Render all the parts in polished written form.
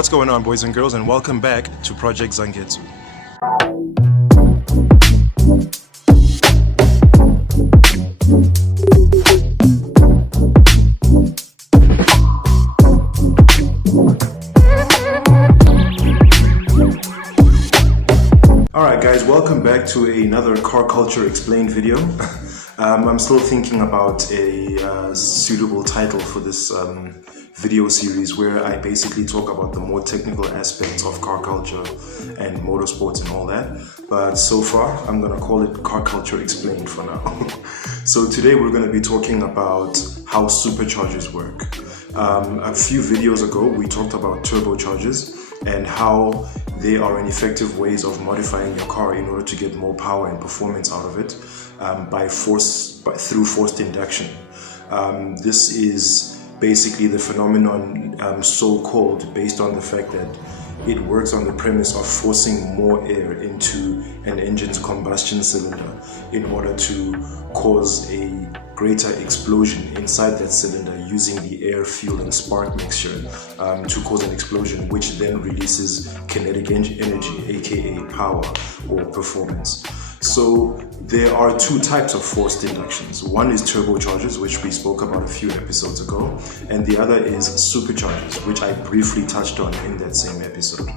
What's going on, boys and girls, and welcome back to Project Zangetsu. Alright guys, welcome back to another car culture explained video. I'm still thinking about a suitable title for this video series where I basically talk about the more technical aspects of car culture and motorsports and all that. But so far, I'm going to call it Car Culture Explained for now. So today we're going to be talking about how superchargers work. A few videos ago, we talked about turbochargers and how they are effective ways of modifying your car in order to get more power and performance out of it through forced induction. This is basically the phenomenon so-called based on the fact that it works on the premise of forcing more air into an engine's combustion cylinder in order to cause a greater explosion inside that cylinder using the air, fuel and spark mixture to cause an explosion, which then releases kinetic energy, aka power or performance. So there are two types of forced inductions. One is turbochargers, which we spoke about a few episodes ago, and the other is superchargers, which I briefly touched on in that same episode.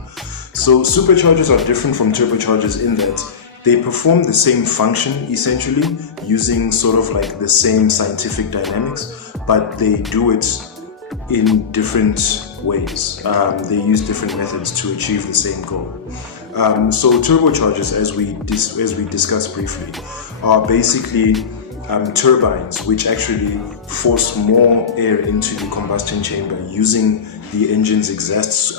So superchargers are different from turbochargers in that they perform the same function essentially using sort of like the same scientific dynamics, but they do it in different ways. They use different methods to achieve the same goal. So turbochargers, as we discussed briefly, are basically turbines which actually force more air into the combustion chamber using the engine's exhaust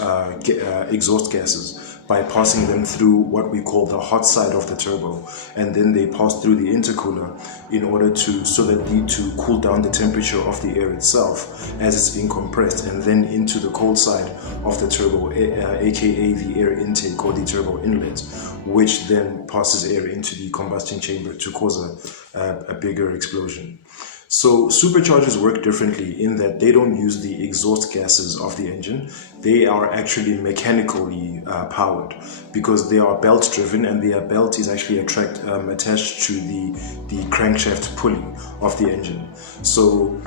gases by passing them through what we call the hot side of the turbo, and then they pass through the intercooler in order to cool down the temperature of the air itself as it's being compressed, and then into the cold side of the turbo, aka the air intake or the turbo inlet, which then passes air into the combustion chamber to cause a bigger explosion. So superchargers work differently in that they don't use the exhaust gases of the engine. They are actually mechanically powered because they are belt driven, and their belt is actually attached to the crankshaft pulley of the engine. So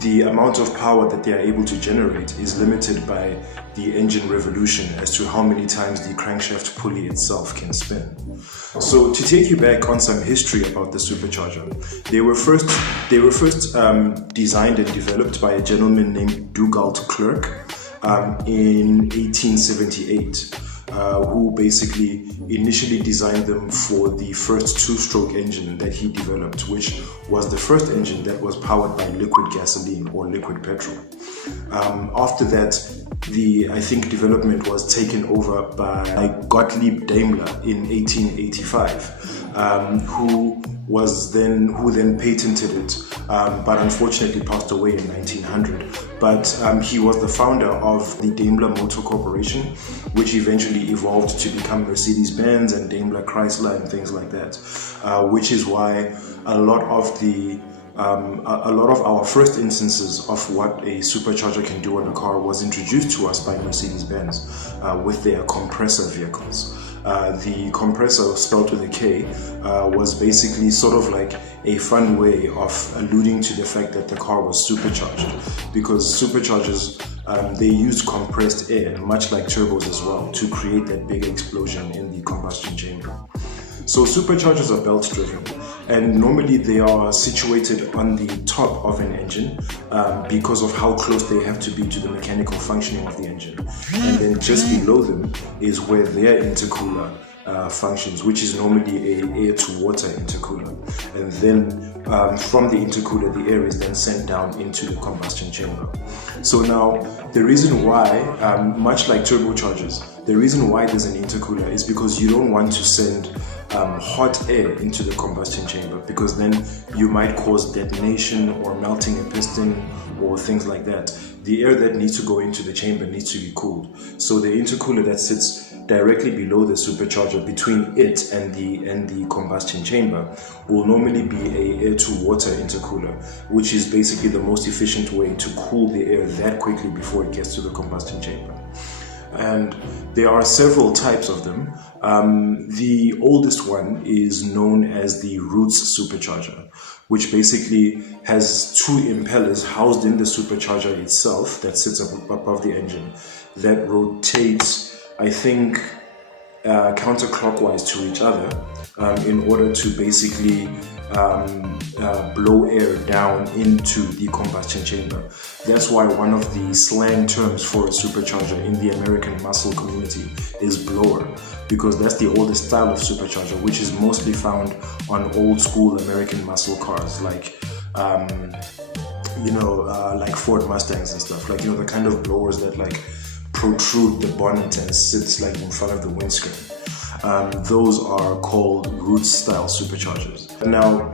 the amount of power that they are able to generate is limited by the engine revolution as to how many times the crankshaft pulley itself can spin. So to take you back on some history about the supercharger, they were first designed and developed by a gentleman named Dugald Clerk in 1878. Who basically initially designed them for the first two-stroke engine that he developed, which was the first engine that was powered by liquid gasoline or liquid petrol. After that, I think development was taken over by Gottlieb Daimler in 1885, who then patented it, but unfortunately passed away in 1900. But he was the founder of the Daimler Motor Corporation, which eventually evolved to become Mercedes-Benz and Daimler Chrysler and things like that, which is why a lot of our first instances of what a supercharger can do on a car was introduced to us by Mercedes-Benz with their compressor vehicles. The compressor, spelled with a K, was basically sort of like a fun way of alluding to the fact that the car was supercharged, because superchargers, they use compressed air, much like turbos as well, to create that big explosion in the combustion chamber. So superchargers are belt driven, and normally they are situated on the top of an engine because of how close they have to be to the mechanical functioning of the engine. And then just below them is where their intercooler functions, which is normally a air to water intercooler. And then from the intercooler, the air is then sent down into the combustion chamber. So now the reason why, much like turbochargers, the reason why there's an intercooler is because you don't want to send hot air into the combustion chamber, because then you might cause detonation or melting a piston or things like that. The air that needs to go into the chamber needs to be cooled. So the intercooler that sits directly below the supercharger, between it and the combustion chamber, will normally be a air to water intercooler, which is basically the most efficient way to cool the air that quickly before it gets to the combustion chamber. And there are several types of them. The oldest one is known as the Roots Supercharger, which basically has two impellers housed in the supercharger itself that sits above the engine that rotates, I think, counterclockwise to each other in order to basically blow air down into the combustion chamber. That's why one of the slang terms for a supercharger in the American muscle community is blower, because that's the oldest style of supercharger, which is mostly found on old school American muscle cars, like like Ford Mustangs and stuff, like, the kind of blowers that like protrude the bonnet and sits like in front of the windscreen. Those are called Roots style superchargers. Now,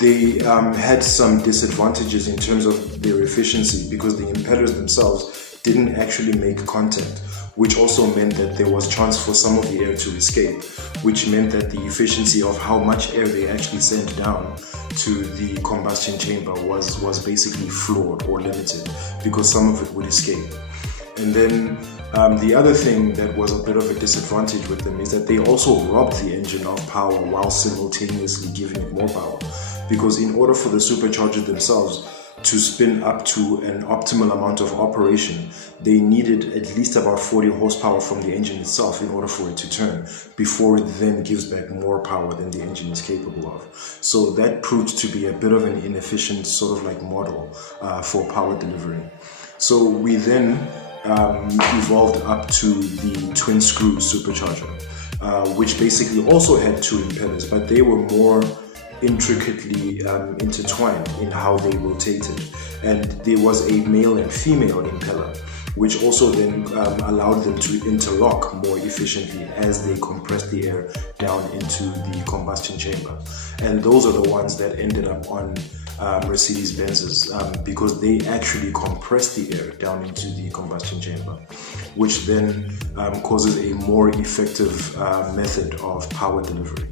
they had some disadvantages in terms of their efficiency because the impellers themselves didn't actually make contact, which also meant that there was chance for some of the air to escape, which meant that the efficiency of how much air they actually sent down to the combustion chamber was basically flawed or limited because some of it would escape. And then the other thing that was a bit of a disadvantage with them is that they also robbed the engine of power while simultaneously giving it more power. Because in order for the supercharger themselves to spin up to an optimal amount of operation, they needed at least about 40 horsepower from the engine itself in order for it to turn, before it then gives back more power than the engine is capable of. So that proved to be a bit of an inefficient sort of like model for power delivery. So we then evolved up to the twin screw supercharger, which basically also had two impellers, but they were more intricately intertwined in how they rotated, and there was a male and female impeller, which also then allowed them to interlock more efficiently as they compressed the air down into the combustion chamber. And those are the ones that ended up on Mercedes-Benz's because they actually compress the air down into the combustion chamber, which then causes a more effective method of power delivery.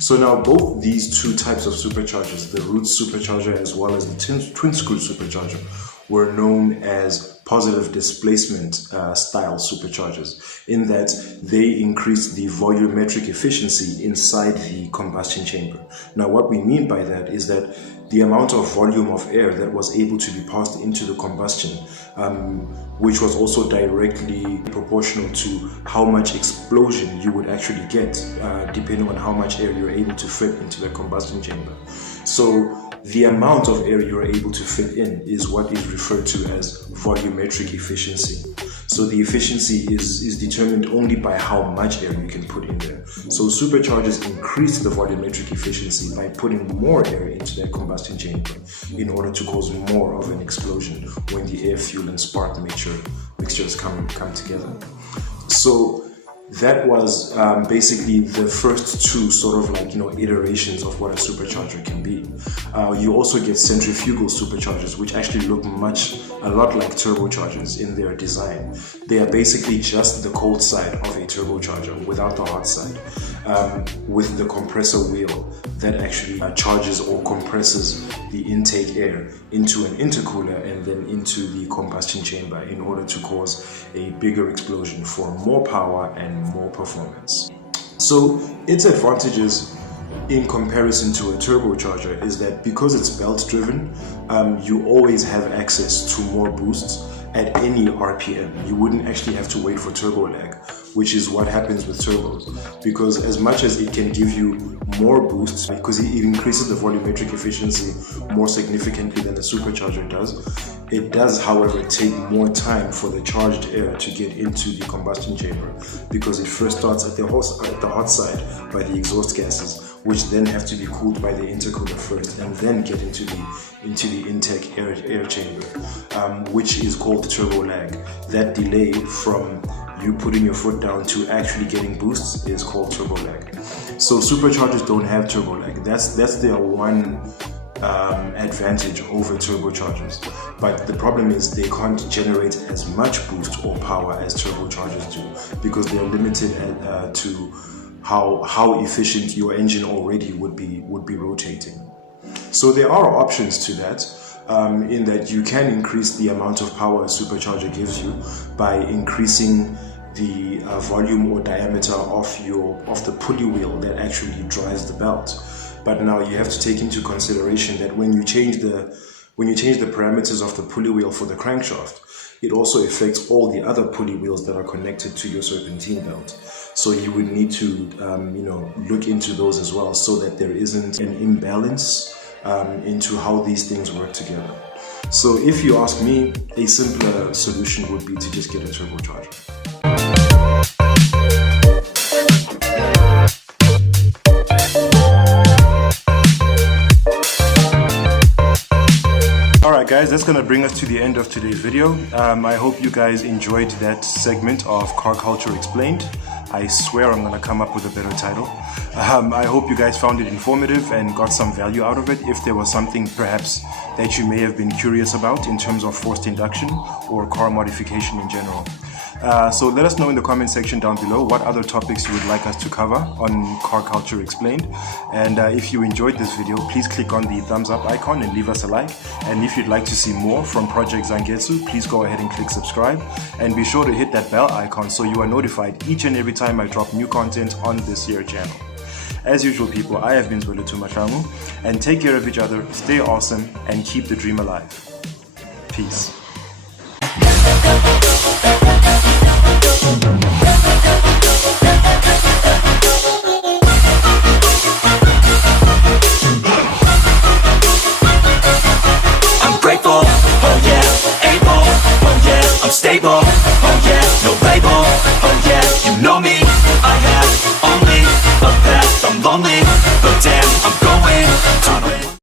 So now both these two types of superchargers, the Roots supercharger as well as the twin screw supercharger, were known as positive displacement style superchargers, in that they increased the volumetric efficiency inside the combustion chamber. Now what we mean by that is that the amount of volume of air that was able to be passed into the combustion, which was also directly proportional to how much explosion you would actually get, depending on how much air you're able to fit into the combustion chamber. So the amount of air you're able to fit in is what is referred to as volumetric efficiency. So the efficiency is determined only by how much air you can put in there. So superchargers increase the volumetric efficiency by putting more air into their combustion chamber in order to cause more of an explosion when the air, fuel and spark mixtures come together. So that was basically the first two sort of like, iterations of what a supercharger can be. You also get centrifugal superchargers, which actually look a lot like turbochargers in their design. They are basically just the cold side of a turbocharger without the hot side, with the compressor wheel that actually charges or compresses the intake air into an intercooler and then into the combustion chamber in order to cause a bigger explosion for more power and more performance. So its advantages in comparison to a turbocharger is that because it's belt driven, you always have access to more boosts at any RPM. You wouldn't actually have to wait for turbo lag, which is what happens with turbos, because as much as it can give you more boosts, because it increases the volumetric efficiency more significantly than a supercharger does, it does, however, take more time for the charged air to get into the combustion chamber, because it first starts at the hot side by the exhaust gases, which then have to be cooled by the intercooler first and then get into the intake air chamber, which is called turbo lag. That delay from you putting your foot down to actually getting boosts is called turbo lag. So superchargers don't have turbo lag. That's their one advantage over turbochargers. But the problem is they can't generate as much boost or power as turbochargers do, because they're limited to how efficient your engine already would be rotating. So there are options to that, in that you can increase the amount of power a supercharger gives you by increasing the volume or diameter of the pulley wheel that actually drives the belt. But now you have to take into consideration that when you change the parameters of the pulley wheel for the crankshaft, it also affects all the other pulley wheels that are connected to your serpentine belt. So you would need to look into those as well, so that there isn't an imbalance into how these things work together. So if you ask me, a simpler solution would be to just get a turbocharger. Alright guys, that's going to bring us to the end of today's video. I hope you guys enjoyed that segment of Car Culture Explained. I swear I'm going to come up with a better title. I hope you guys found it informative and got some value out of it. If there was something perhaps that you may have been curious about in terms of forced induction or car modification in general. So let us know in the comment section down below what other topics you would like us to cover on Car Culture Explained. And if you enjoyed this video, please click on the thumbs up icon and leave us a like. And if you'd like to see more from Project Zangetsu, please go ahead and click subscribe. And be sure to hit that bell icon so you are notified each and every time I drop new content on this here channel. As usual people, I have been Zwelithu Mahlangu, and take care of each other, stay awesome, and keep the dream alive. Peace. I'm grateful, oh yeah, able, oh yeah, I'm stable, oh yeah.